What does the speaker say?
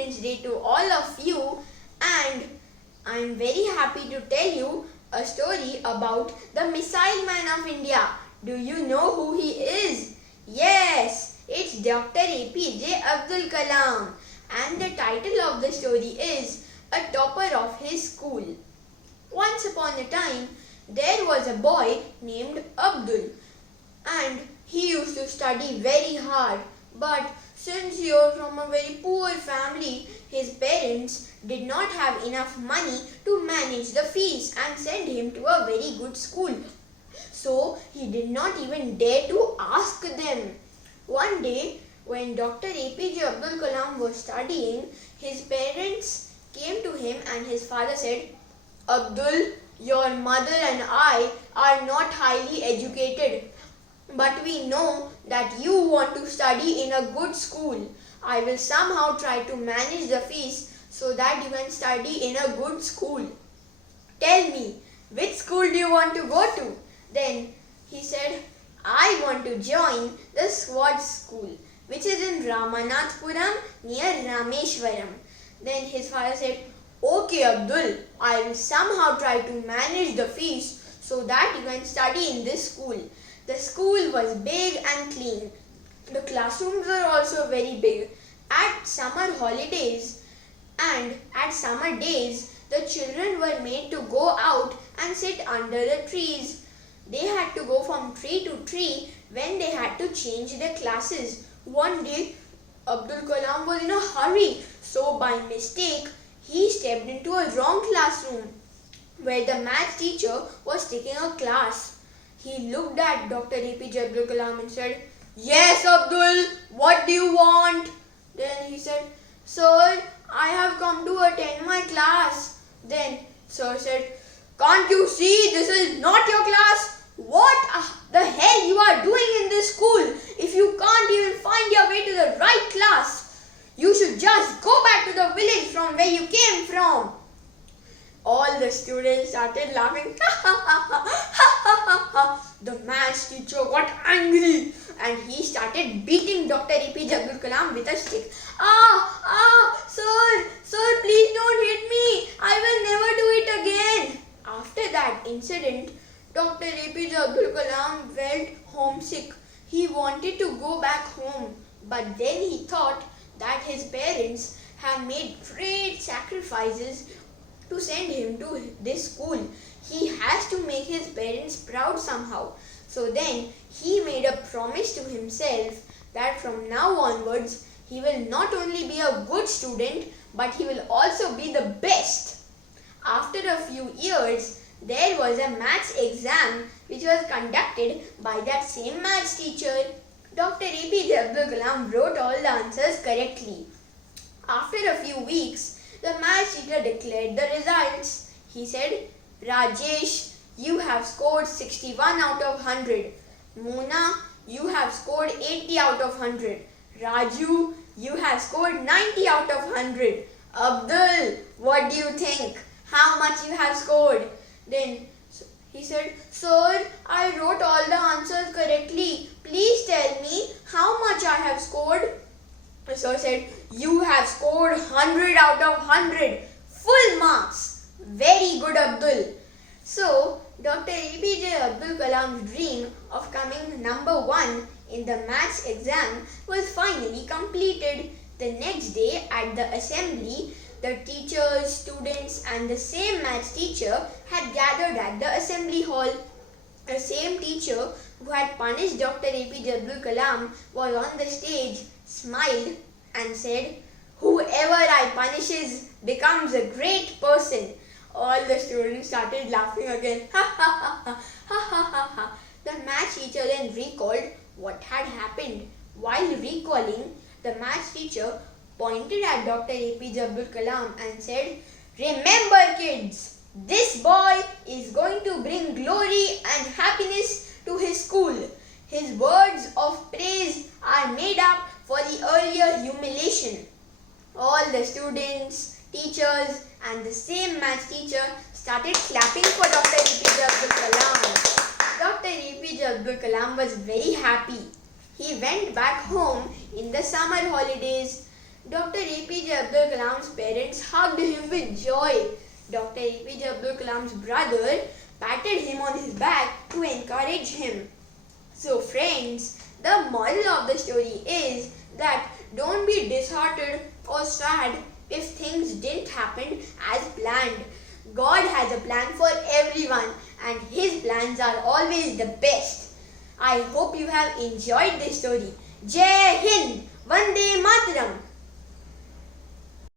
Independence Day to all of you, and I'm very happy to tell you a story about the Missile Man of India. Do you know who he is? Yes, it's Dr APJ Abdul Kalam, and the title of the story is A Topper of His School. Once upon a time, there was a boy named Abdul, and he used to study very hard. But since he was from a very poor family, his parents did not have enough money to manage the fees and send him to a very good school. So he did not even dare to ask them. One day, when Dr APJ Abdul Kalam was studying, his parents came to him and his father said, "Abdul, your mother and I are not highly educated, but we know that you want to study in a good school. I will somehow try to manage the fees so that you can study in a good school. Tell me, which school do you want to go to?" Then he said, "I want to join the SWAT school, which is in Ramanathpuram near Rameshwaram." Then his father said, "Okay, Abdul, I will somehow try to manage the fees so that you can study in this school." The school was big and clean. The classrooms were also very big. At summer holidays and at summer days, the children were made to go out and sit under the trees. They had to go from tree to tree when they had to change their classes. One day, Abdul Kalam was in a hurry, so by mistake, he stepped into a wrong classroom where the maths teacher was taking a class. He looked at Dr APJ Abdul Kalam and said, "Yes, Abdul, what do you want?" Then he said, "Sir, I have come to attend my class." Then sir said, "Can't you see this is not your class? What the hell you are doing in this school? If you can't even find your way to the right class, you should just go back to the village from where you came from." All the students started laughing. The maths teacher got angry and he started beating Dr APJ Abdul Kalam with a stick. Sir, please don't hit me. I will never do it again." After that incident, Dr APJ Abdul Kalam felt homesick. He wanted to go back home, but then he thought that his parents have made great sacrifices to send him to this school. He has to make his parents proud somehow. So then he made a promise to himself that from now onwards he will not only be a good student, but he will also be the best. After a few years, there was a maths exam which was conducted by that same maths teacher. Dr APJ Abdul Kalam wrote all the answers correctly. After a few weeks, the maths teacher declared the results. He said, "Rajesh, you have scored 61 out of 100. Mona, you have scored 80 out of 100. Raju, you have scored 90 out of 100. Abdul, what do you think? How much you have scored?" Then he said, "Sir, I wrote all the answers correctly. Please tell me how much I have scored." The sir said, "You have scored 100 out of 100. Full marks. Very good, Abdul." So, Dr APJ Abdul Kalam's dream of coming number 1 in the maths exam was finally completed. The next day at the assembly, the teachers, students and the same maths teacher had gathered at the assembly hall. The same teacher who had punished Dr APJ Abdul Kalam was on the stage, smiled and said, "Whoever I punishes becomes a great person." All the students started laughing again. The maths teacher then recalled what had happened. While recalling, the maths teacher pointed at Dr APJ Abdul Kalam and said, "Remember kids, this boy is going to bring glory and happiness to his school. His words of praise are made up for the earlier humiliation." All the students, teachers and the same maths teacher started clapping for Dr APJ Abdul Kalam. Dr APJ Abdul Kalam was very happy. He went back home in the summer holidays. Dr. APJ Abdul Kalam's parents hugged him with joy. Dr. APJ Abdul Kalam's brother patted him on his back to encourage him. So friends, the moral of the story is that don't be disheartened or sad if things didn't happen as planned. God has a plan for everyone and His plans are always the best. I hope you have enjoyed this story. Jai Hind! Vande Mataram!